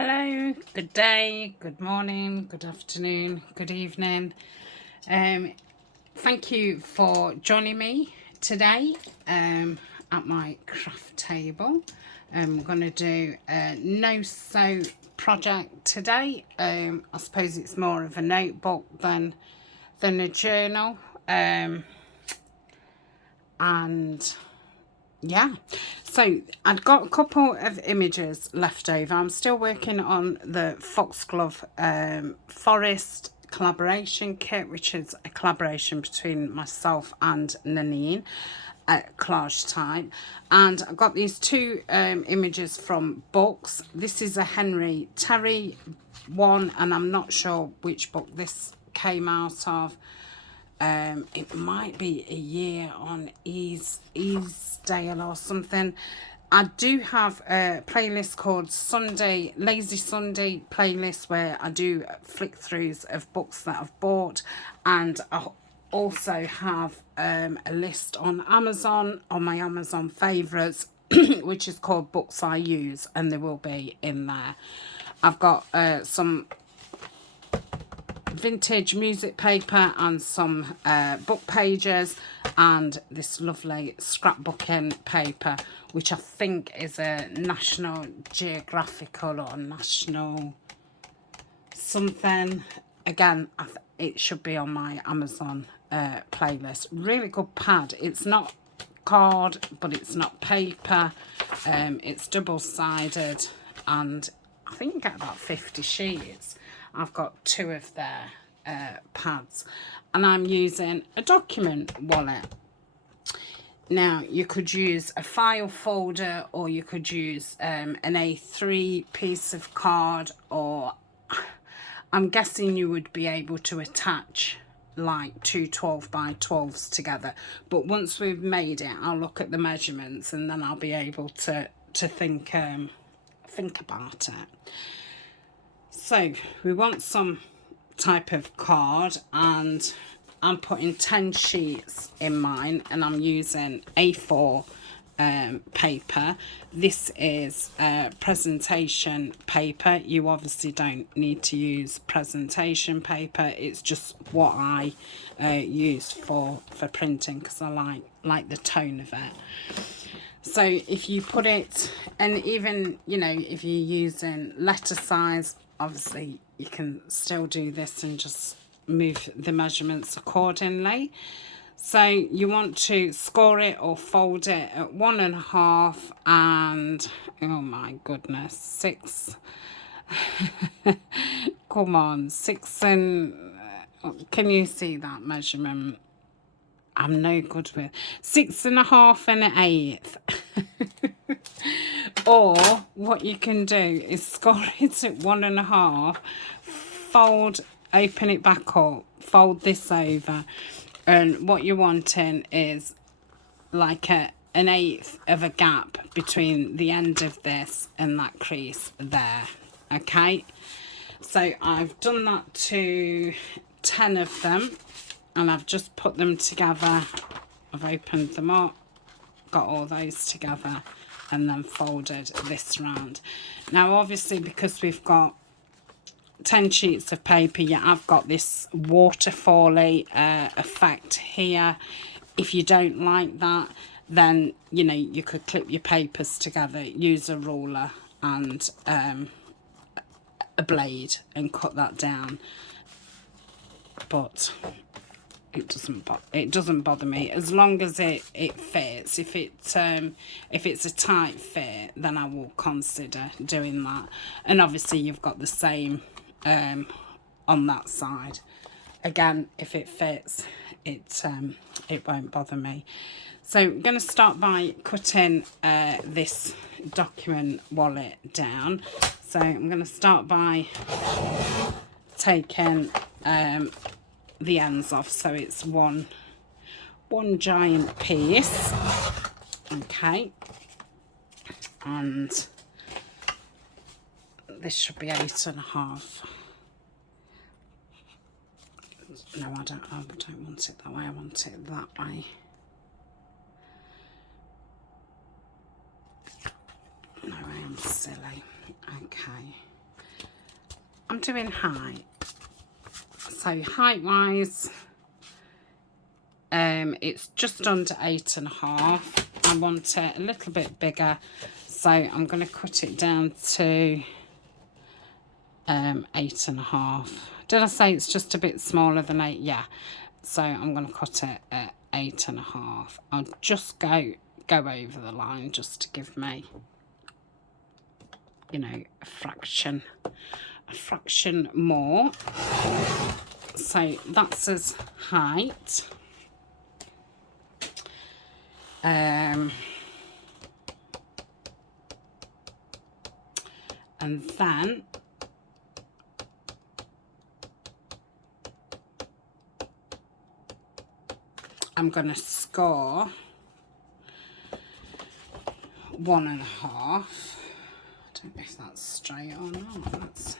Hello, good day, good morning, good afternoon, good evening. Thank you for joining me today at my craft table. We're going to do a no-sew project today. I suppose it's more of a notebook than a journal. And yeah, so I've got a couple of images left over. I'm still working on the Foxglove Forest collaboration kit, which is a collaboration between myself and Nanine at collage type. And I've got these two images from books. This is a Henry Terry one, and I'm not sure which book this came out of. It might be a year on Easdale or something. I do have a playlist called Lazy Sunday playlist, where I do flick throughs of books that I've bought, and I also have a list on Amazon, on my Amazon favourites, which is called Books I Use, and they will be in there. I've got some vintage music paper and some book pages, and this lovely scrapbooking paper, which I think is a National Geographical or National something. Again, it should be on my Amazon playlist. Really good pad. It's not card, but it's not paper. It's double-sided, and I think you get about 50 sheets. I've got two of their pads, and I'm using a document wallet. Now, you could use a file folder, or you could use an A3 piece of card, or I'm guessing you would be able to attach like two 12 by 12s together. But once we've made it, I'll look at the measurements, and then I'll be able to think about it. So we want some type of card, and I'm putting 10 sheets in mine, and I'm using A4 paper. This is presentation paper. You obviously don't need to use presentation paper. It's just what I use for printing, because I like the tone of it. So if you put it, and even, you know, if you're using letter size, obviously you can still do this and just move the measurements accordingly. So you want to score it or fold it at 1.5 and, oh my goodness, 6. Come on, 6 and, can you see that measurement? I'm no good with 6.5 and 1/8. Or what you can do is score it at 1.5, fold, open it back up, fold this over, and what you're wanting is like an 1/8 of a gap between the end of this and that crease there. Okay, so I've done that to 10 of them, and I've just put them together. I've opened them up, got all those together, and then folded this round. Now obviously, because we've got 10 sheets of paper, yeah, I've got this waterfally effect here. If you don't like that, then, you know, you could clip your papers together, use a ruler and a blade and cut that down. But it doesn't bother me, as long as it fits. If it's a tight fit, then I will consider doing that. And obviously you've got the same on that side. Again, if it fits, it won't bother me. So I'm going to start by cutting this document wallet down. So I'm going to start by taking the ends off, so it's one giant piece. Okay, and this should be 8.5. No, I don't want it that way. I want it that way. No, I am silly. Okay. I'm doing height. So height wise, it's just under 8.5. I want it a little bit bigger, so I'm going to cut it down to 8.5. Did I say it's just a bit smaller than 8? Yeah. So I'm going to cut it at 8.5. I'll just go over the line just to give me, you know, a fraction more. So that's his height. And then I'm going to score 1.5. I don't know if that's straight or not. Let's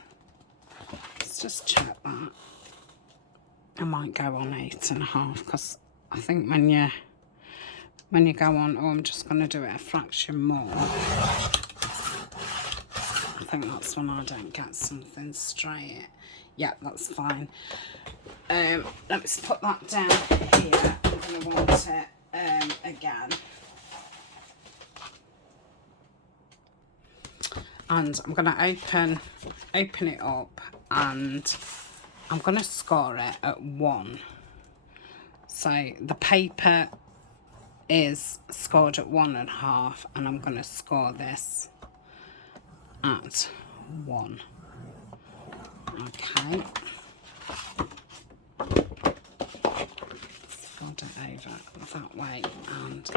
just check that. I might go on 8.5 because I think when you go on, oh, I'm just going to do it a fraction more. I think that's when I don't get something straight. Yeah, that's fine. Let's put that down here. I'm going to want it again. And I'm going to open it up, and I'm going to score it at 1. So the paper is scored at 1.5, and I'm going to score this at 1. Okay. Fold it over that way and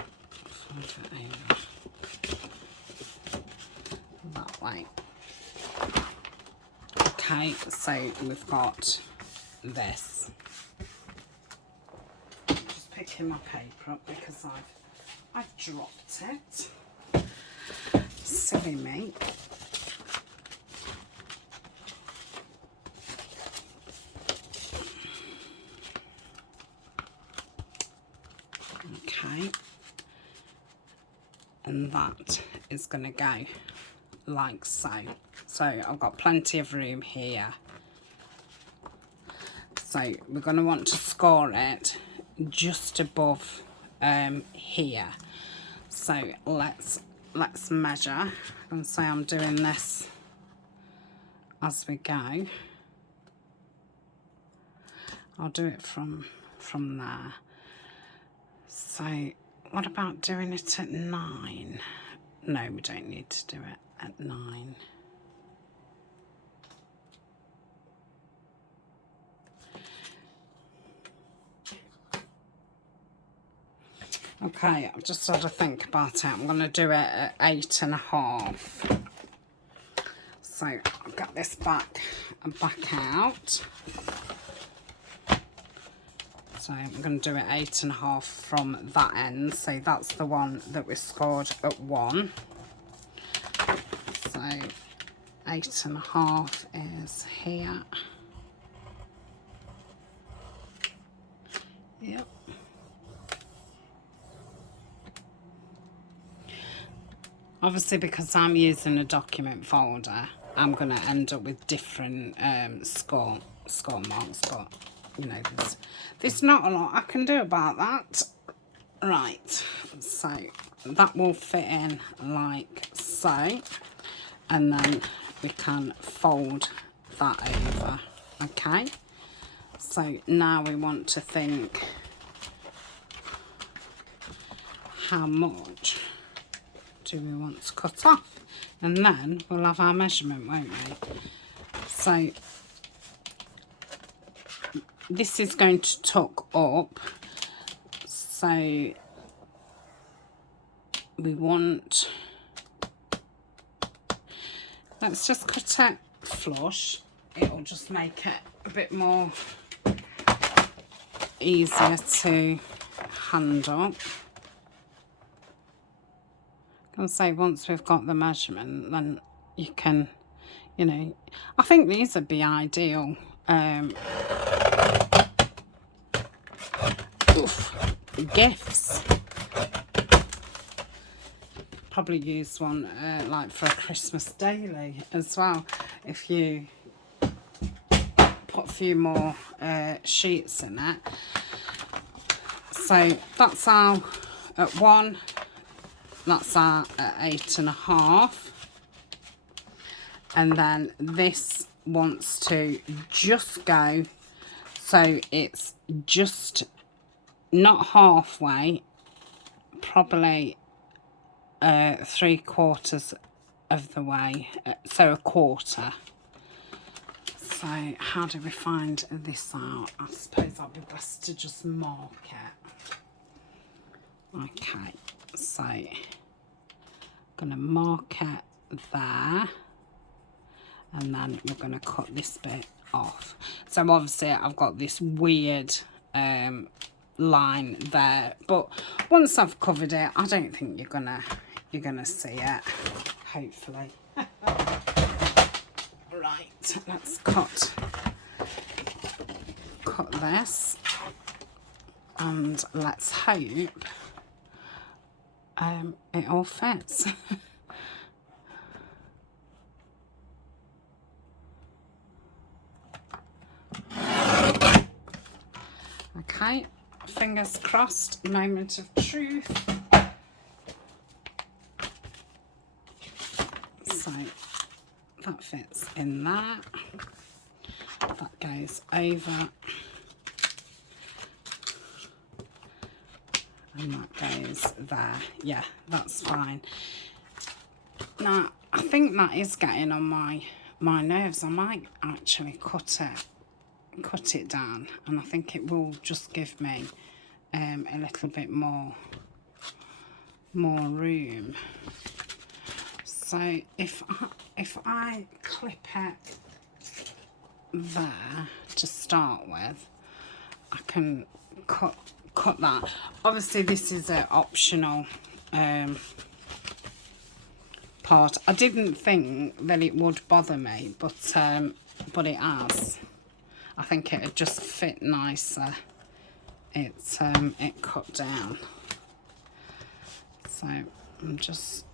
fold it over that way. Okay, so we've got this. Just picking my paper up because I've dropped it. Silly me. Okay, and that is going to go like so. So I've got plenty of room here. So we're going to want to score it just above here. So let's measure. I'm going to say I'm doing this as we go. I'll do it from there. So what about doing it at 9? No, we don't need to do it at 9. Okay, I've just had to think about it. I'm going to do it at 8.5. So I'll get this back out. So I'm going to do it 8.5 from that end. So that's the one that we scored at 1. So 8.5 is here. Yep. Obviously, because I'm using a document folder, I'm going to end up with different score marks, but you know, there's not a lot I can do about that. Right, so that will fit in like so, and then we can fold that over. Okay, so now we want to think how much do we want to cut off, and then we'll have our measurement, won't we? So this is going to tuck up, so we want, let's just cut it flush. It'll just make it a bit more easier to handle. I'll say once we've got the measurement, then you can, you know, I think these would be ideal. Gifts. Probably use one like for a Christmas daily as well. If you few more sheets in it. So that's our at 1, that's our at 8.5, and then this wants to just go, so it's just not halfway, probably 3/4 of the way, so 1/4. So how do we find this out? I suppose that'd be best to just mark it. Okay, so I'm gonna mark it there, and then we're gonna cut this bit off. So obviously I've got this weird line there, but once I've covered it, I don't think you're gonna see it, hopefully. Right, let's cut this, and let's hope it all fits. Okay, fingers crossed, moment of truth. So that fits in there, that goes over, and that goes there. Yeah, that's fine. Now I think that is getting on my nerves. I might actually cut it down, and I think it will just give me a little bit more room. So if I clip it there to start with, I can cut that. Obviously this is an optional part. I didn't think that it would bother me, but it has. I think it'd just fit nicer. It cut down. So I'm just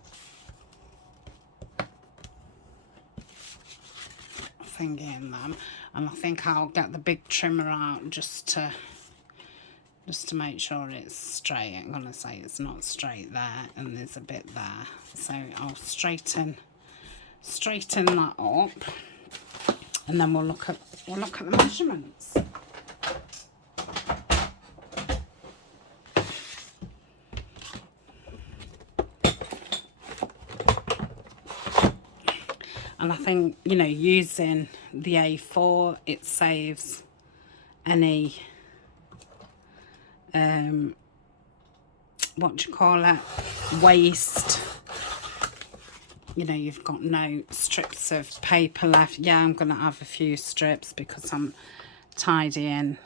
thinking them, and I think I'll get the big trimmer out just to make sure it's straight. I'm gonna say it's not straight there, and there's a bit there, so I'll straighten that up, and then we'll look at the measurements. And I think, you know, using the A4, it saves any what do you call it, waste. You know, you've got no strips of paper left. Yeah, I'm gonna have a few strips because I'm tidying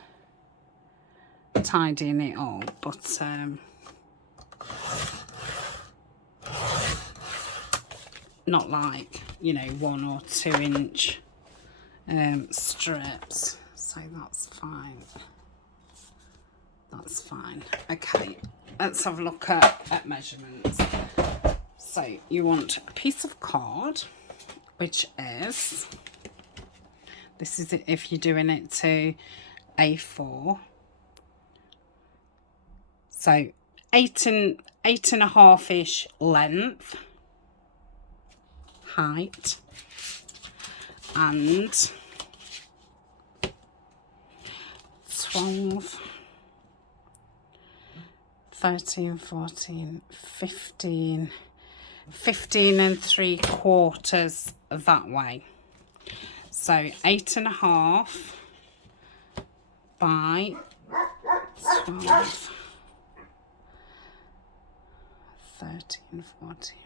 it all, but not like, you know, 1 or 2 inch strips. So that's fine. That's fine. Okay, let's have a look at measurements. So you want a piece of card, which is, this is it if you're doing it to A4. So 8.5-ish length, height, and 12, 13, 14, 15 3/4 that way. So 8.5 by 12, 13, 14.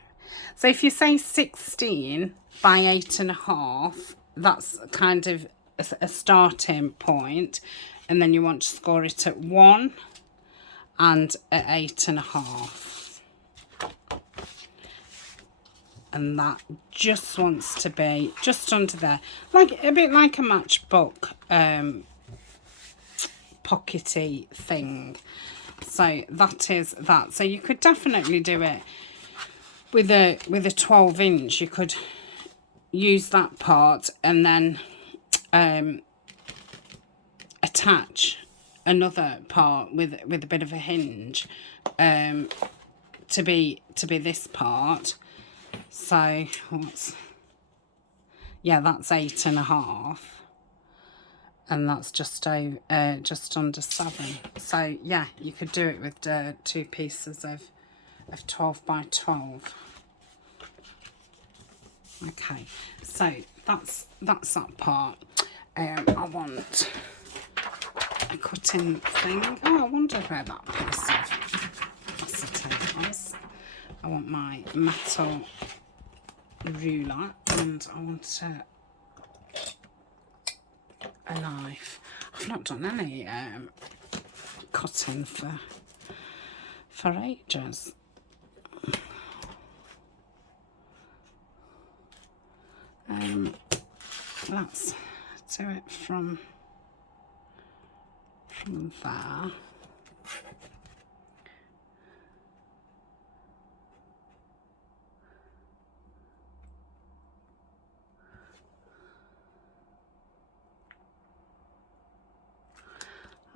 So if you say 16 by 8.5, that's kind of a starting point, and then you want to score it at 1 and at 8.5. And that just wants to be just under there, like a bit like a matchbook pockety thing. So that is that. So you could definitely do it with a 12-inch. You could use that part and then attach another part with a bit of a hinge to be this part. So that's 8.5, and that's just under 7. So yeah, you could do it with 2 pieces of 12 by 12. Okay, so that's that part. I want a cutting thing. Oh, I wonder where that piece of acetate was. I want my metal ruler, and I want a knife. I've not done any cutting for ages. Let's do it from there.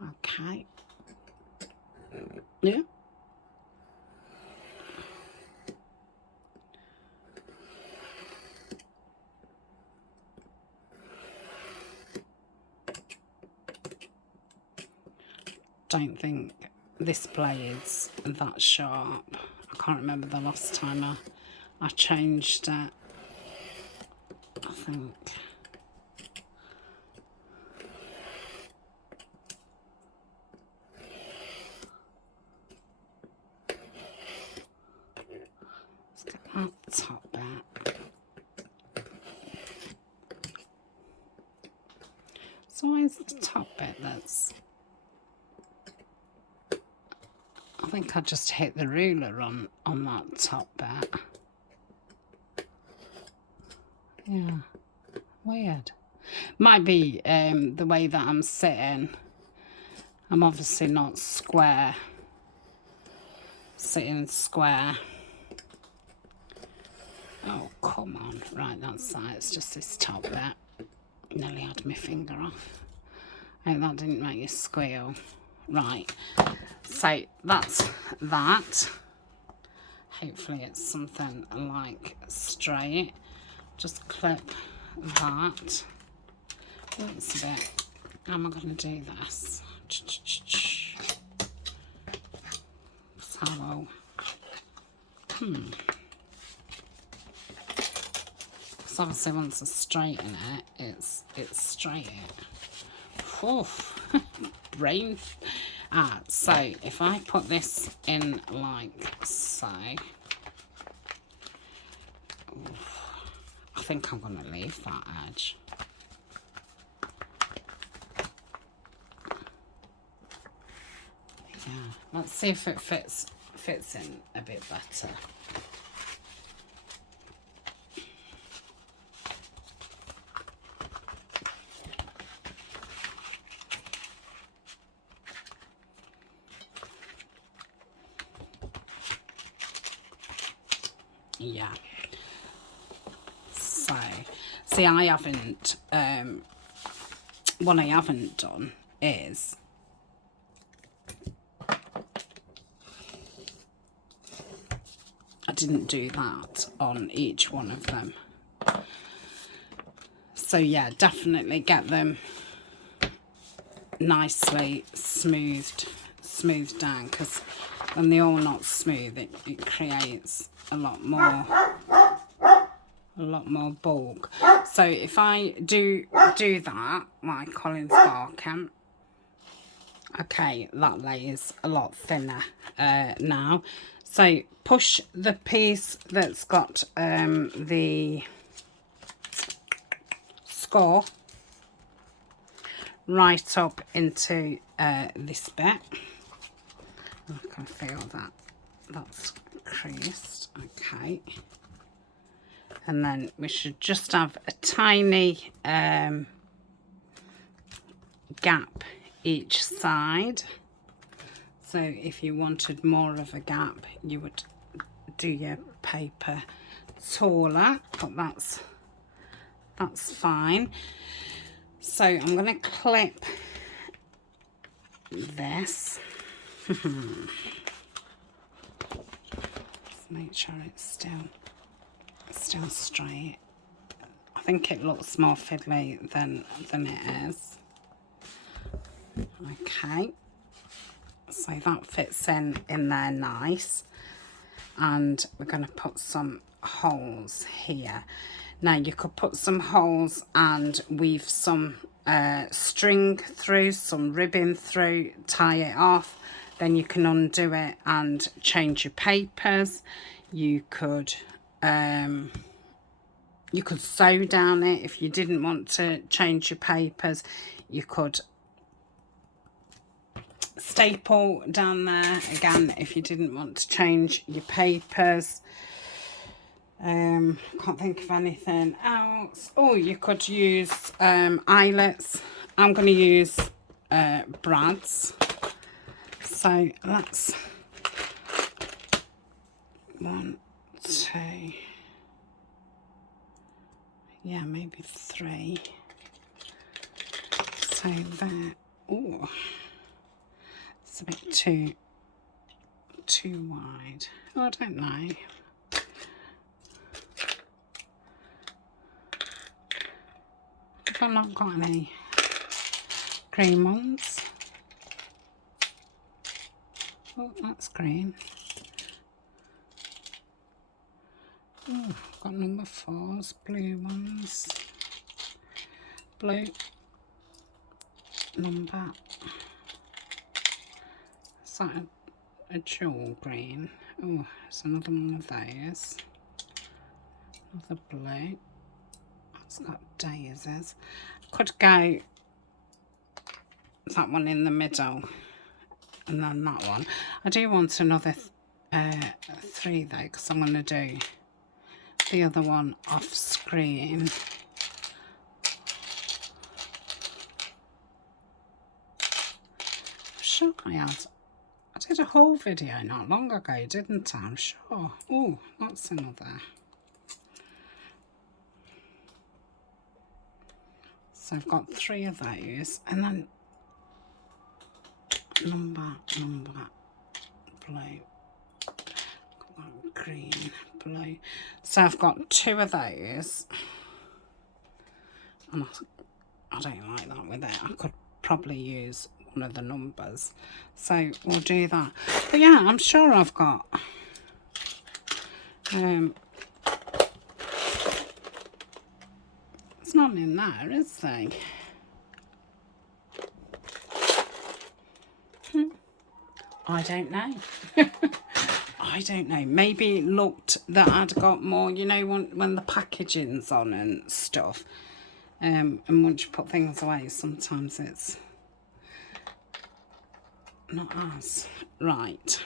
Okay. Yeah. Don't think this blade's that sharp. I can't remember the last time I changed it. I think. Let's get that top bit. It's always the top bit that's... I think I just hit the ruler on that top bit. Yeah, weird. Might be the way that I'm sitting. I'm obviously not square. Sitting square. Oh, come on. Right, that's that. It's just this top bit. Nearly had my finger off. I hope that didn't make you squeal. Right. So that's that. Hopefully it's something like straight. Just clip that. That's a bit. How am I going to do this? So, so obviously once I straighten it, it's straight. Oof. Brain. So if I put this in like so, I think I'm going to leave that edge. Yeah, let's see if it fits in a bit better. Yeah. So, see, I haven't, what I haven't done is I didn't do that on each one of them. So yeah, definitely get them nicely smoothed down, because when they're all not smooth, it creates a lot more bulk. So if I do that, like Colin's barking, okay, that lays a lot thinner now. So push the piece that's got the score right up into this bit. I can feel that that's creased. Okay, and then we should just have a tiny gap each side. So if you wanted more of a gap, you would do your paper taller, but that's fine. So I'm going to clip this. Let's make sure it's still straight. I think it looks more fiddly than it is. Okay, so that fits in there nice, and we're going to put some holes here. Now you could put some holes and weave some string through, some ribbon through, tie it off, then you can undo it and change your papers. You could sew down it if you didn't want to change your papers. You could staple down there again if you didn't want to change your papers. Can't think of anything else. Oh, you could use eyelets. I'm going to use brads. So let's 1, 2, yeah, maybe 3. So there. Oh, it's a bit too wide. Oh, I don't know. I've not got any green ones. Oh, that's green. Oh, I've got number 4s, blue ones. Blue. Number. Is that a jewel green? Oh, it's another one of those. Another blue. It's got daisies. Could go that one in the middle and then that one. I do want another 3 though, because I'm going to do the other one off screen. I'm sure I did a whole video not long ago, didn't I? I'm sure. Oh, that's another. So I've got 3 of those, and then number, blue, green, blue. So I've got 2 of those, and I don't like that with it. I could probably use one of the numbers, so we'll do that. But yeah, I'm sure I've got it's not in there, is there? I don't know. I don't know. Maybe it looked that I'd got more, you know, when the packaging's on and stuff. And once you put things away, sometimes it's not as right.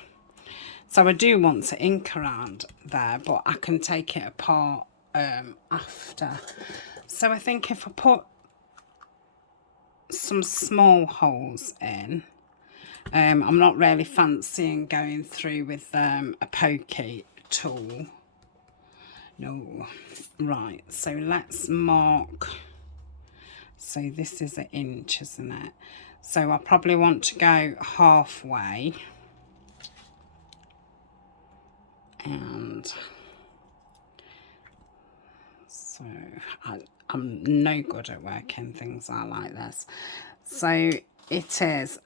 So I do want to ink around there, but I can take it apart after. So I think if I put some small holes in, I'm not really fancying going through with a pokey tool. No. Right, so let's mark. So this is 1 inch, isn't it? So I probably want to go halfway. And so I'm no good at working things out like this. So it is,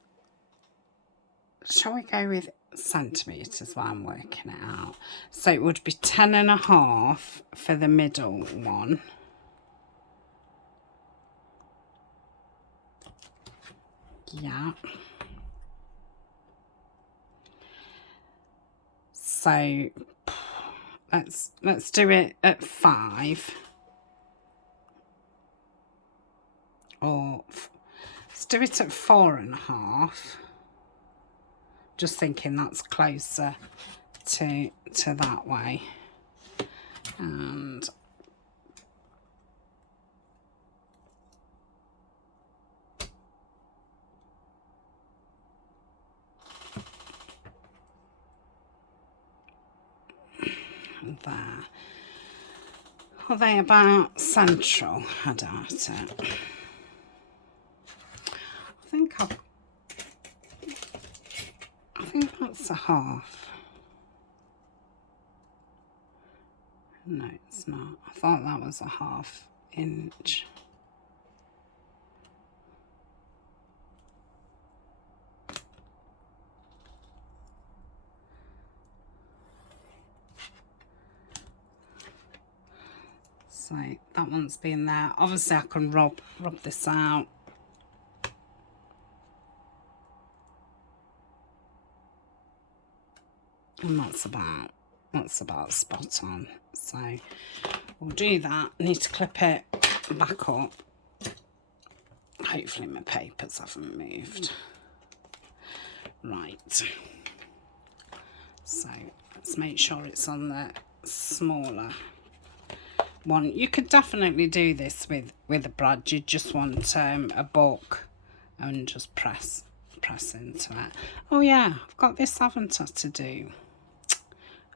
shall we go with centimetres while I'm working it out? So it would be 10.5 for the middle one. Yeah. So let's do it at 5. Or let's do it at 4.5. Just thinking that's closer to that way. And there. Are they about central? I doubt it. I think I'll I think that's a half. No, it's not. I thought that was a ½ inch. So that one's been there. Obviously I can rub this out. And that's about spot on. So we'll do that. I need to clip it back up. Hopefully my papers haven't moved. Right. So let's make sure it's on the smaller one. You could definitely do this with a brad. You just want a book and just press into it. Oh yeah, I've got this, haven't I, to do?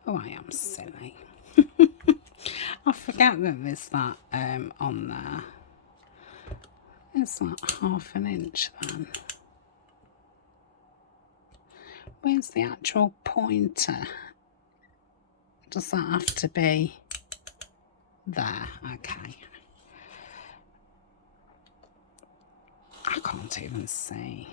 Oh, I am silly. I forget that there's that on there. Is that ½ inch then? Where's the actual pointer? Does that have to be there? Okay. I can't even see.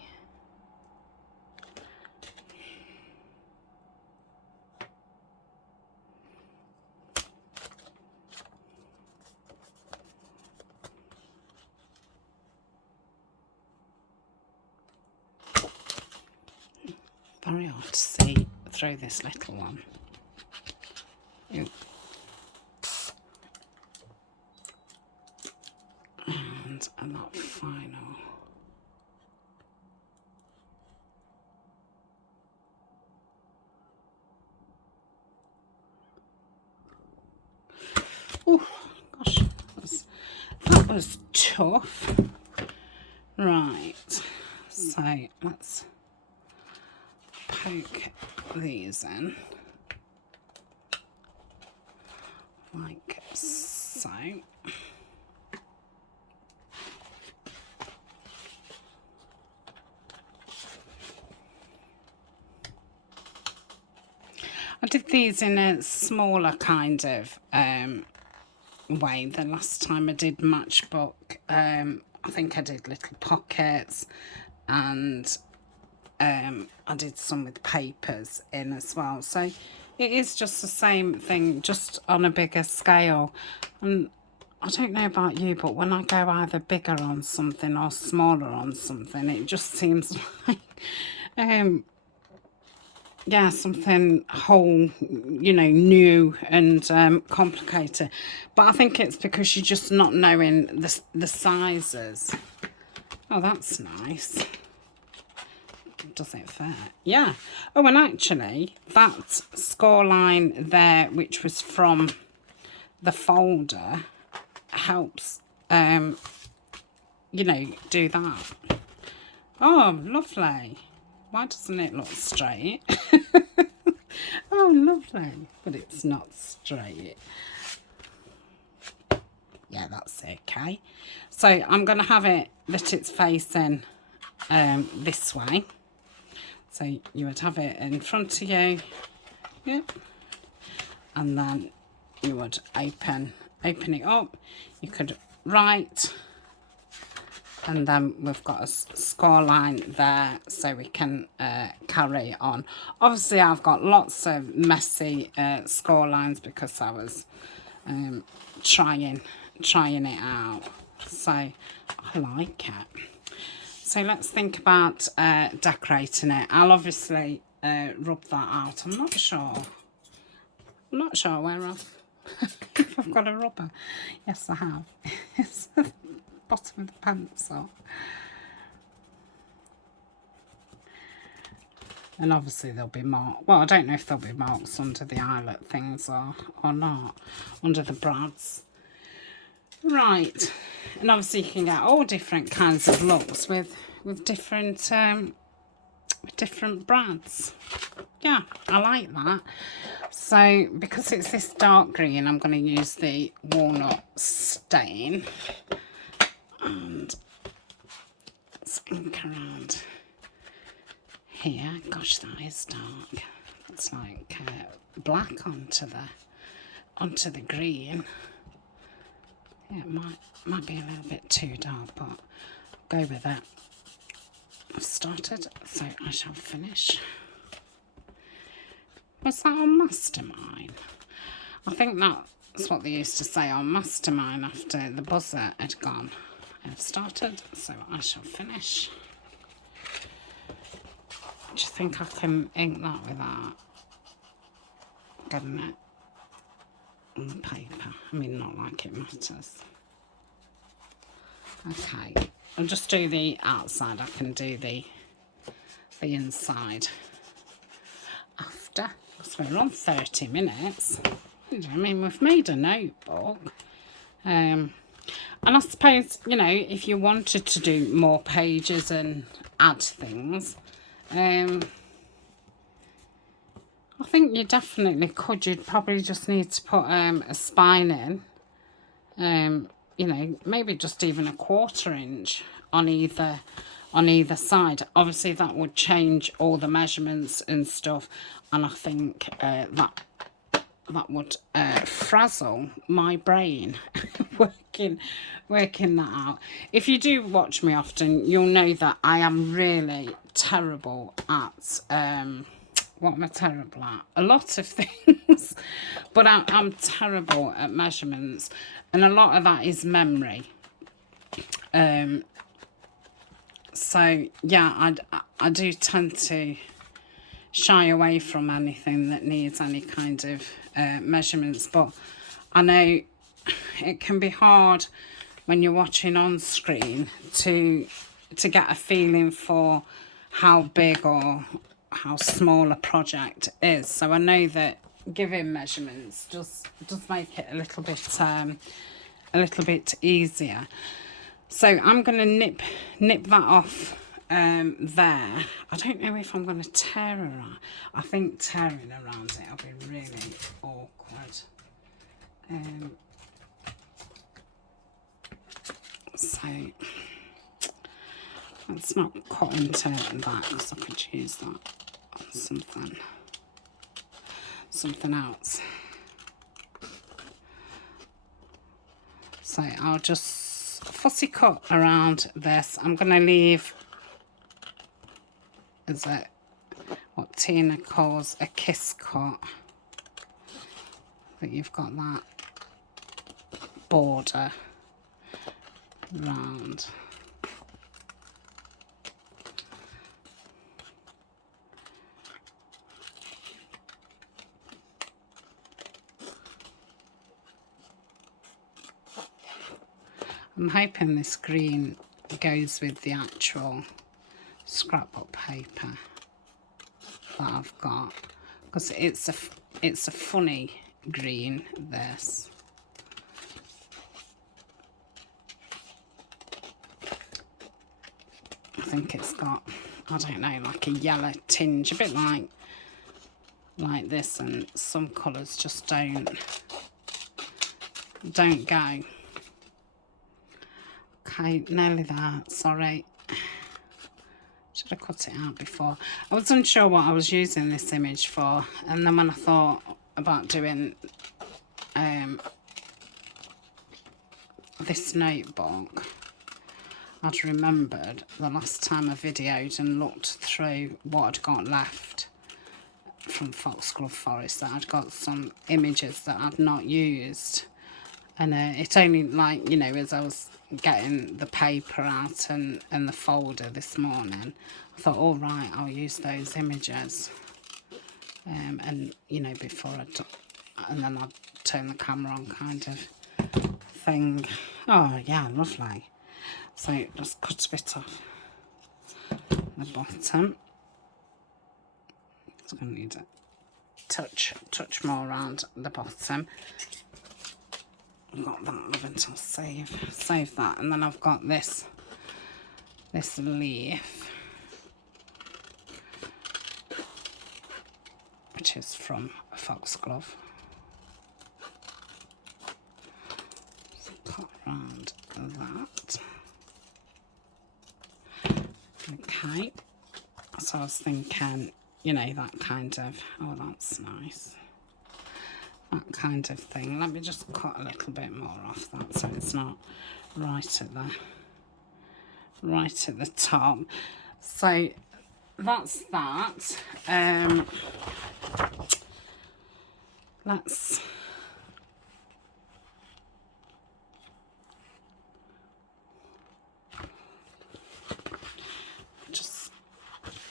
Very hard to see through this little one. And that final. Oh gosh, that was tough. Right, so let's poke these in like so. I did these in a smaller kind of way. The last time I did matchbook, I think I did little pockets, and I did some with papers in as well. So it is just the same thing, just on a bigger scale. And I don't know about you, but when I go either bigger on something or smaller on something, it just seems like yeah, something whole, you know, new and complicated. But I think it's because you're just not knowing the sizes. Oh, that's nice. Does it fit? Yeah. Oh, and actually, that score line there, which was from the folder, helps, you know, do that. Oh, lovely. Why doesn't it look straight? Oh, lovely. But it's not straight. Yeah, that's okay. So I'm going to have it that it's facing this way. So you would have it in front of you. Yep. And then you would open it up. You could write. And then we've got a score line there, so we can carry on. Obviously, I've got lots of messy score lines because I was trying it out. So I like it. So let's think about decorating it. I'll obviously rub that out. I'm not sure where if I've got a rubber. Yes, I have. It's at the bottom of the pencil. And obviously there'll be marks. Well, I don't know if there'll be marks under the eyelet things or not. Under the brads. Right. And obviously you can get all different kinds of looks with different brads. Yeah, I like that. So because it's this dark green, I'm going to use the walnut stain and let's ink around here. Gosh, that is dark. It's like black onto the green. Yeah, it might be a little bit too dark, but I'll go with it. I've started, so I shall finish. Was that on Mastermind? I think that's what they used to say on Mastermind after the buzzer had gone. I've started, so I shall finish. Do you think I can ink that without getting it on the paper? I mean, not like it matters. Okay, I'll just do the outside. I can do the inside after. So we're on 30 minutes. I mean, we've made a notebook. And I suppose, you know, if you wanted to do more pages and add things, I think you definitely could. You'd probably just need to put a spine in. You know, maybe just even a 1/4 inch on either side. Obviously, that would change all the measurements and stuff, and I think that would frazzle my brain working that out. If you do watch me often, you'll know that I am really terrible at what am I terrible at? A lot of things, but I'm terrible at measurements, and a lot of that is memory. So yeah, I do tend to shy away from anything that needs any kind of measurements, but I know it can be hard when you're watching on screen to get a feeling for how big or how small a project is. So I know that giving measurements does make it a little bit easier. So I'm going to nip that off there. I don't know if I'm going to tear around. I think tearing around it will be really awkward. So let's not cut into that, because I could use that on something else. So I'll just fussy cut around this. I'm going to leave as what Tina calls a kiss cut. But you've got that border round. I'm hoping this green goes with the actual scrapbook paper that I've got, because it's a funny green, this. I think it's got, I don't know, like a yellow tinge, a bit like this, and some colours just don't go. Okay, nearly there, sorry. Should have cut it out before. I was unsure what I was using this image for, and then when I thought about doing this notebook, I'd remembered the last time I videoed and looked through what I'd got left from Foxglove Forest, that I'd got some images that I'd not used. And it only, like, you know, as I was getting the paper out and the folder this morning, I thought, all right, I'll use those images. And, you know, before and then I'd turn the camera on, kind of thing. Oh, yeah, lovely. So just cut a bit off the bottom. It's going to need a touch more around the bottom. I've got that, haven't I? Save that, and then I've got this leaf, which is from Foxglove. So cut around that. Okay, So I was thinking, you know, that kind of, oh, that's nice. That kind of thing. Let me just cut a little bit more off that so it's not right at the top. So that's that. Let's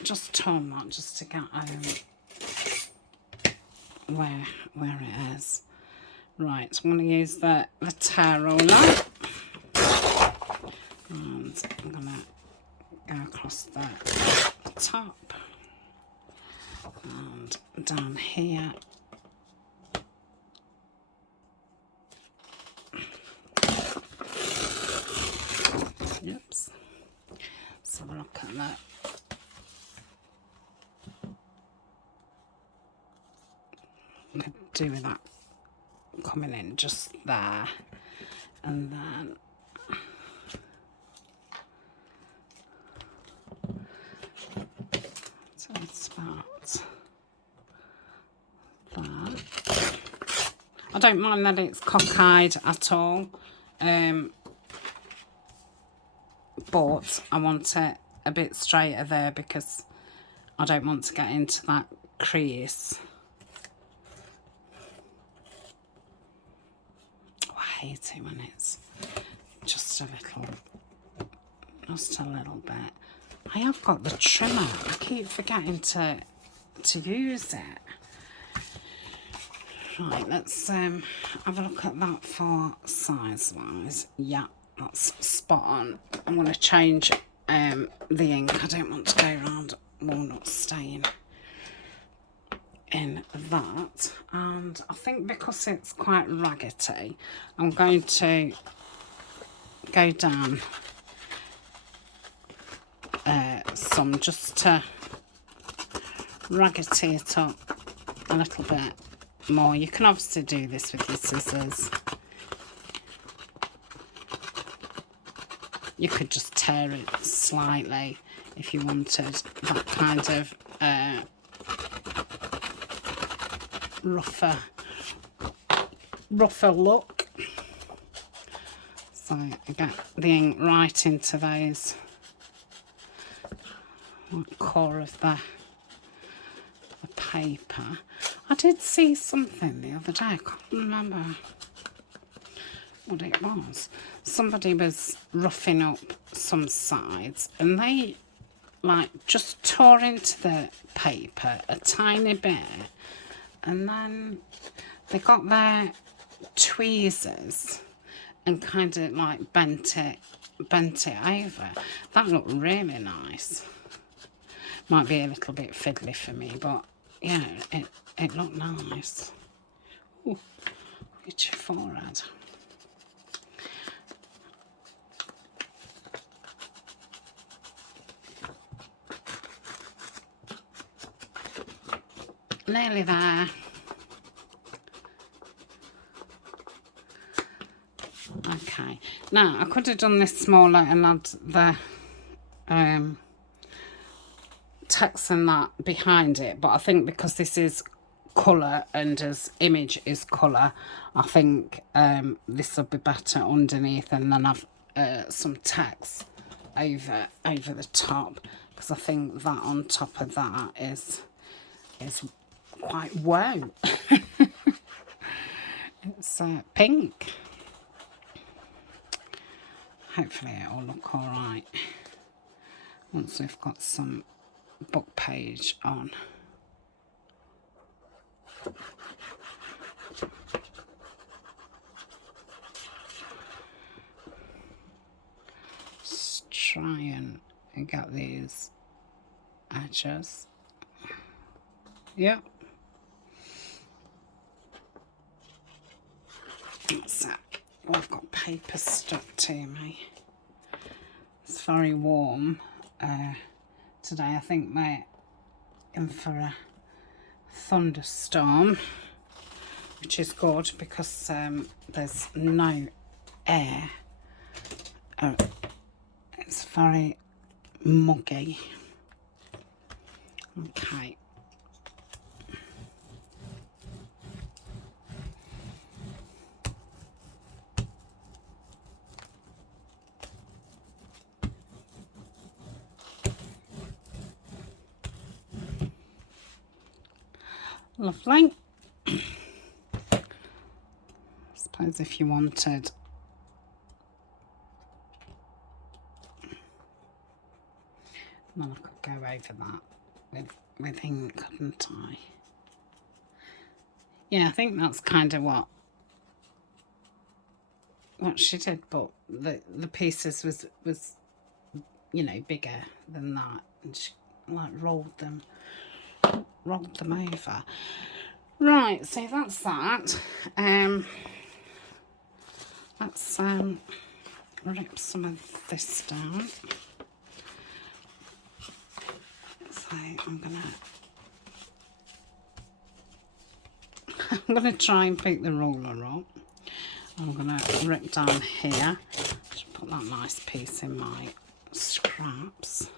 just turn that just to get where it is. Right, I'm going to use the tear roller, and I'm going to go across the top and down here. Oops. Let's have a look at that. I'm going to do that coming in just there, and then so it's about that. I don't mind that it's cockeyed at all, but I want it a bit straighter there because I don't want to get into that crease. Oh, I hate it when it's just a little bit. I have got the trimmer. I keep forgetting to use it. Right, let's have a look at that for size-wise. Yeah, that's spot on. I'm going to change the ink. I don't want to go around walnut stain in that. And I think because it's quite raggedy, I'm going to go down some just to raggedy it up a little bit more. You can obviously do this with your scissors. You could just tear it slightly if you wanted that kind of rougher look. So I get the ink right into those core of the paper. I did see something the other day, I can't remember what it was. Somebody was roughing up some sides and they like just tore into the paper a tiny bit, and then they got their tweezers and kind of like bent it over. That looked really nice. Might be a little bit fiddly for me, but yeah, it looked nice. Ooh, look at your forehead. Nearly there. Okay, now I could have done this smaller and had the text and that behind it, but I think because this is colour and as image is colour, I think this will be better underneath, and then have some text over the top, because I think that on top of that is quite wow. It's pink. Hopefully it'll look all right once we've got some book page on. Just try and get these edges. Yep. That's it. Oh, I've got paper stuck to me. It's very warm today. I think we're in for a thunderstorm, which is good because there's no air. It's very muggy. Okay. Lovely. I suppose if you wanted then I could go over that with ink, couldn't I? Yeah, I think that's kind of what she did, but the pieces was you know, bigger than that, and she like rolled them over. Right, so that's that. Let's rip some of this down. So I'm gonna try and pick the ruler up. I'm gonna rip down here. Just put that nice piece in my scraps.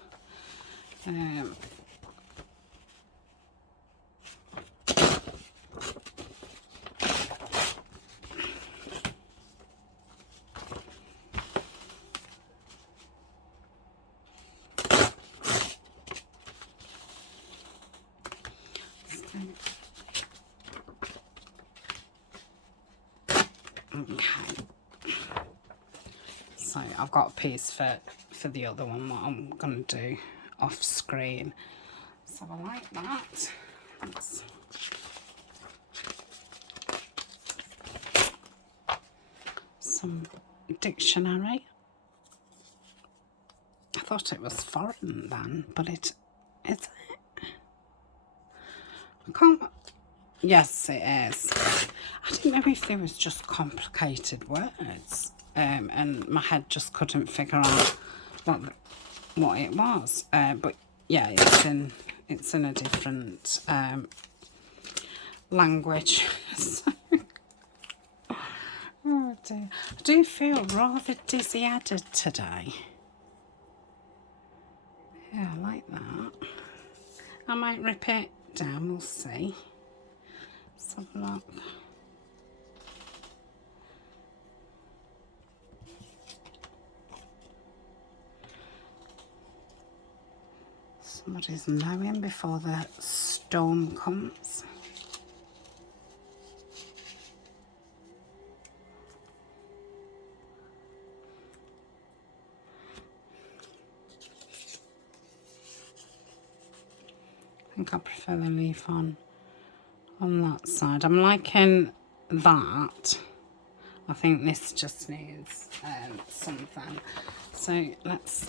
Okay, so I've got a piece for the other one, what I'm going to do off screen. So I like that. That's some dictionary. I thought it was foreign then, but is it? I can't. Yes, it is. I didn't know if there was just complicated words, and my head just couldn't figure out what it was. But yeah, it's in a different language. Oh dear. I do feel rather dizzy-headed today. Yeah, I like that. I might rip it down, we'll see. Let's have a look. Somebody's mowing before the storm comes. I think I prefer the leaf on that side. I'm liking that. I think this just needs something. So let's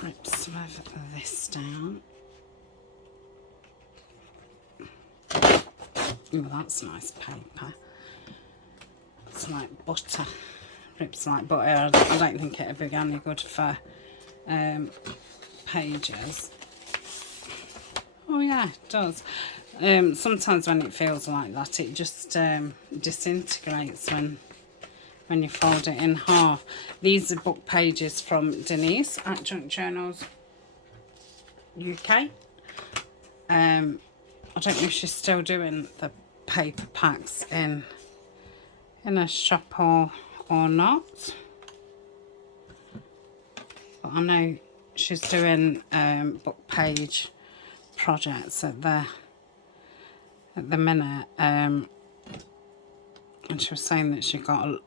rip some of this down. Oh, that's nice paper. It's like butter. Rips like butter. I don't think it'd be any good for pages. Oh yeah, it does. Sometimes when it feels like that, it just disintegrates when you fold it in half. These are book pages from Denise at Junk Journals UK. I don't know if she's still doing the paper packs in a shop or not. But I know she's doing book page projects at the minute, and she was saying that she got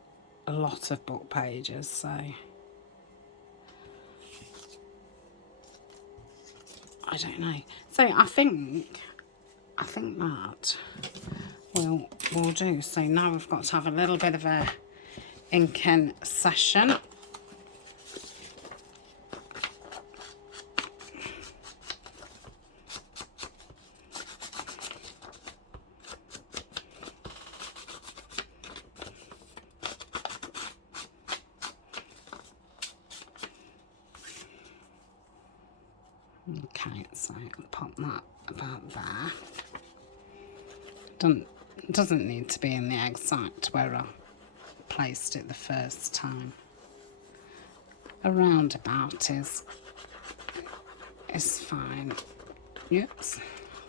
a lot of book pages, so I don't know. So I think that will do. So now we've got to have a little bit of a inking session. Okay, so I'll pop that about there. Doesn't need to be in the exact where I placed it the first time. A roundabout is fine. Oops, I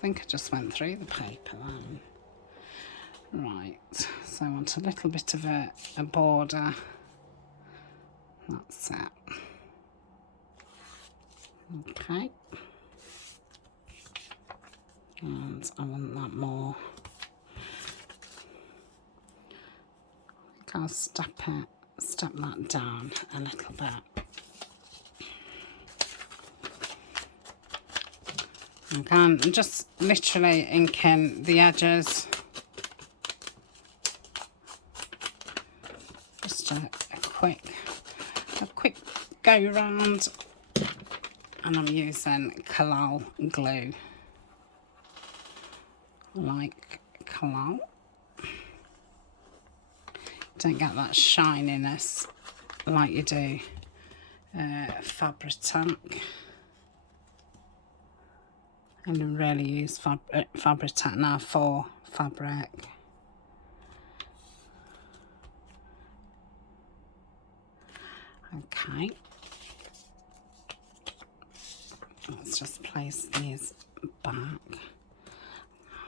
think I just went through the paper then. Right, so I want a little bit of a border. That's it. Okay. And I want that more. I think I'll step that down a little bit. Again, I'm just literally inking the edges. Just a quick go round, and I'm using Collal glue. Like Collal. Don't get that shininess like you do Fabri-Tac. And I really use Fabri-Tac now for fabric. Okay. Let's just place these back. I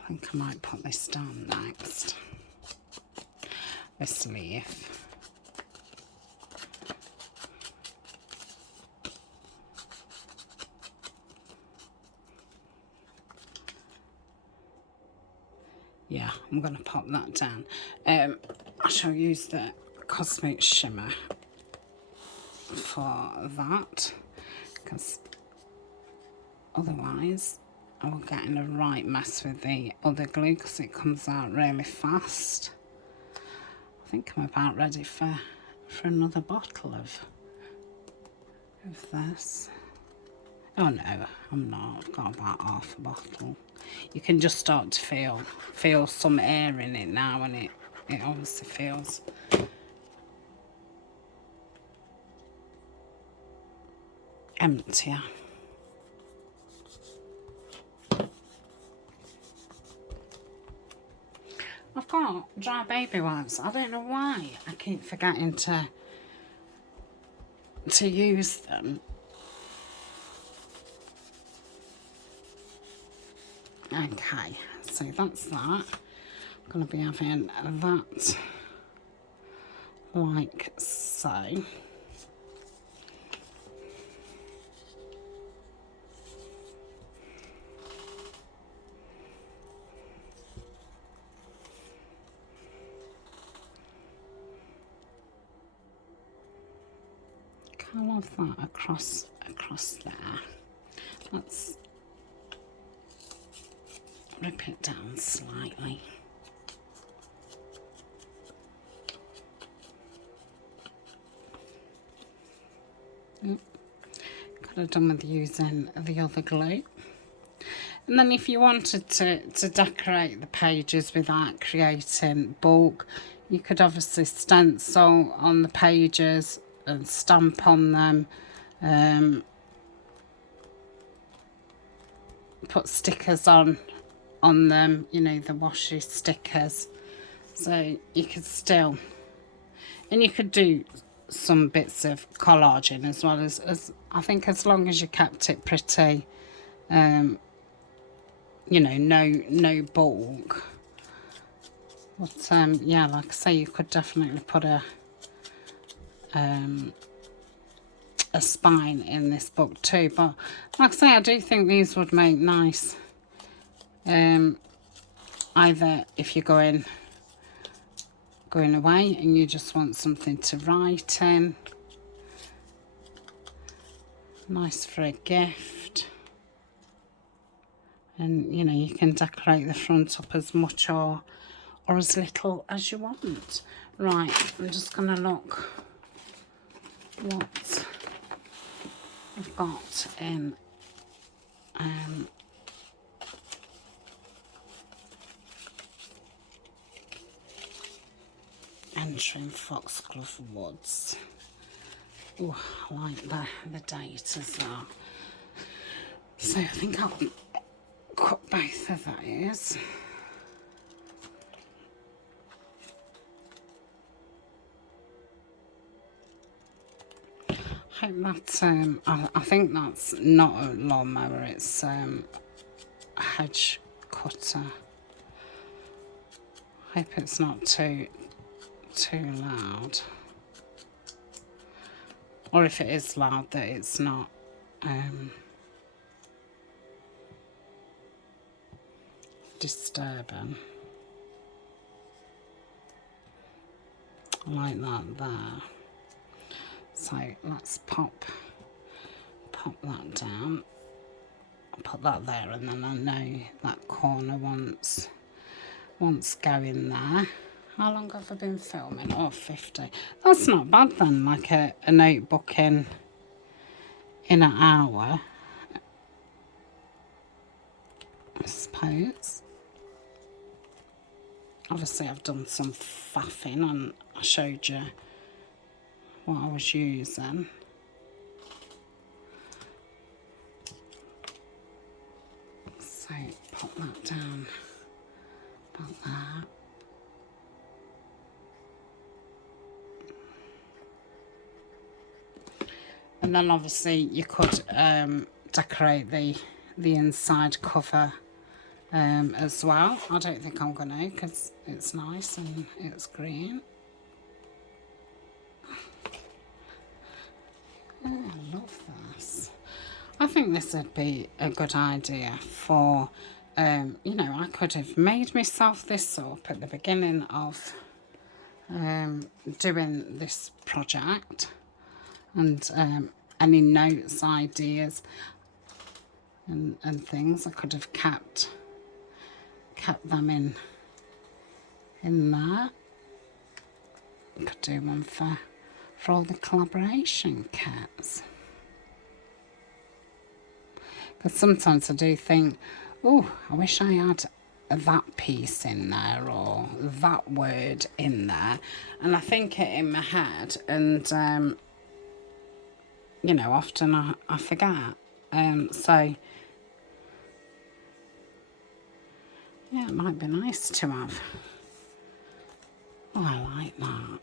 think I might put this down next. This leaf. Yeah, I'm going to pop that down. I shall use the Cosmic Shimmer for that, because otherwise I will get in a right mess with the other glue, because it comes out really fast. I think I'm about ready for another bottle of this. Oh no, I'm not. I've got about half a bottle. You can just start to feel some air in it now, and it obviously feels emptier. I've got dry baby wipes. I don't know why I keep forgetting to use them. Okay, so that's that. I'm going to be having that like so. I'll have that across there. Let's rip it down slightly. Could have done with using the other glue. And then if you wanted to decorate the pages without creating bulk, you could obviously stencil on the pages and stamp on them, put stickers on them, you know, the washi stickers. So you could still, and you could do some bits of collaging as well, as I think, as long as you kept it pretty, you know, no bulk. But yeah, like I say, you could definitely put a spine in this book too. But like I say, I do think these would make nice, either if you're going away and you just want something to write in, nice for a gift. And you know, you can decorate the front up as much or as little as you want. Right, I'm just going to look what I've got in Entering Foxglove Woods. Oh, I like the date as well. So I think I'll cut both of those. Hope that I think that's not a lawnmower, it's hedge cutter. Hope it's not too loud, or if it is loud, that it's not disturbing. Like that there. So let's pop that down. I'll put that there, and then I know that corner wants going there. How long have I been filming? Oh, 50. That's not bad then, like a notebook in an hour, I suppose. Obviously I've done some faffing and I showed you what I was using. So pop that down about that. And then obviously you could decorate the inside cover as well. I don't think I'm going to, because it's nice and it's green. Oh, I love this. I think this would be a good idea for, you know, I could have made myself this up at the beginning of doing this project, and any notes, ideas and things, I could have kept them in there. Could do one for all the collaboration kits. Because sometimes I do think, oh, I wish I had that piece in there or that word in there. And I think it in my head, and, you know, often I forget. So, yeah, it might be nice to have. Oh, I like that.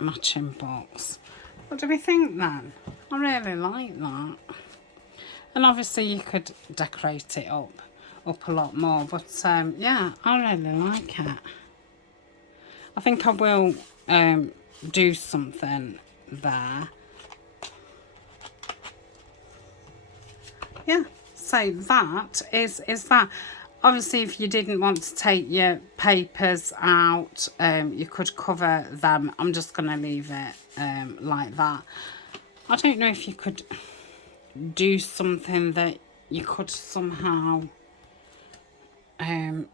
Matching box. What do we think then? I really like that. And obviously you could decorate it up a lot more, but yeah, I really like it. I think I will do something there. Yeah, so that is that. Obviously, if you didn't want to take your papers out, you could cover them. I'm just going to leave it like that. I don't know if you could do something that you could somehow, you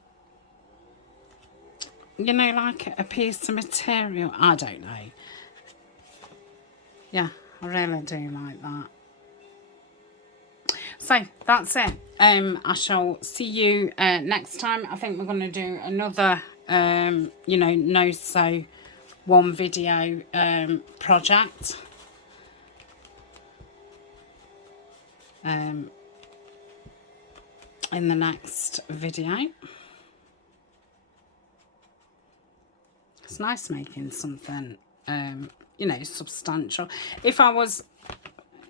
know, like a piece of material. I don't know. Yeah, I really do like that. So that's it. I shall see you next time. I think we're going to do another, you know, no sew one video project. In the next video. It's nice making something, you know, substantial. If I was,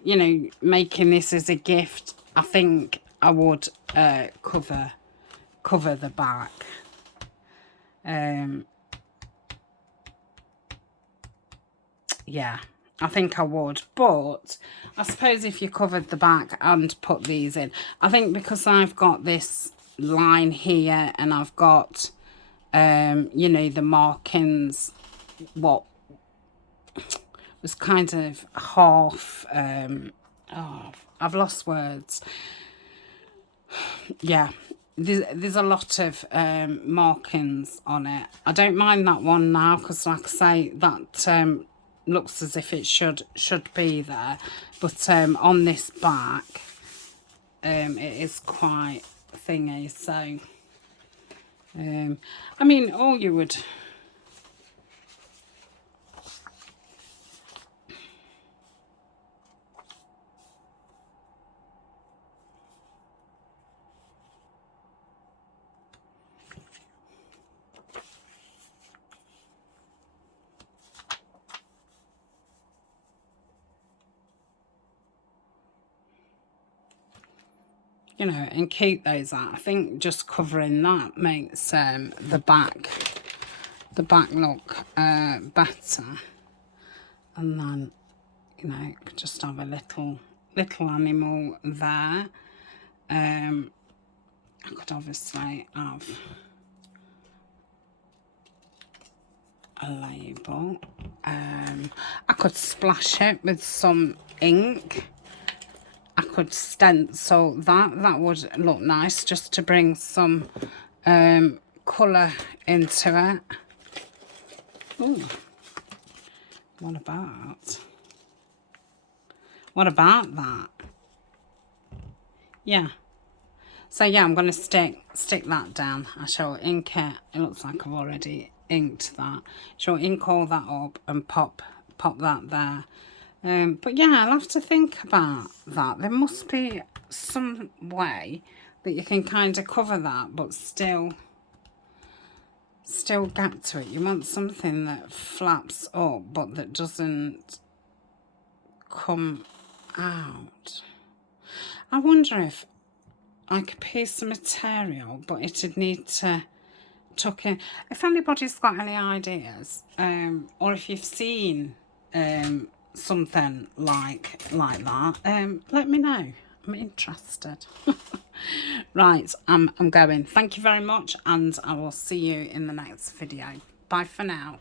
you know, making this as a gift, I think I would cover the back. Yeah, I think I would. But I suppose if you covered the back and put these in, I think because I've got this line here and I've got, you know, the markings, what was kind of half, oh, I've lost words. Yeah, there's a lot of markings on it. I don't mind that one now, because like I say, that looks as if it should be there. But on this back, it is quite thingy. So, I mean, all you would... you know, and keep those out. I think just covering that makes the back look better. And then, you know, just have a little animal there. I could obviously have a label. I could splash it with some ink. I could stencil that would look nice, just to bring some colour into it. Ooh, what about that? Yeah. So yeah, I'm going to stick that down. I shall ink it. It looks like I've already inked that. Shall ink all that up and pop that there. But yeah, I'll have to think about that. There must be some way that you can kind of cover that, but still get to it. You want something that flaps up, but that doesn't come out. I wonder if like a piece of material, but it'd need to tuck in. If anybody's got any ideas, or if you've seen something like that, let me know. I'm interested. Right, I'm going. Thank you very much, and I will see you in the next video. Bye for now.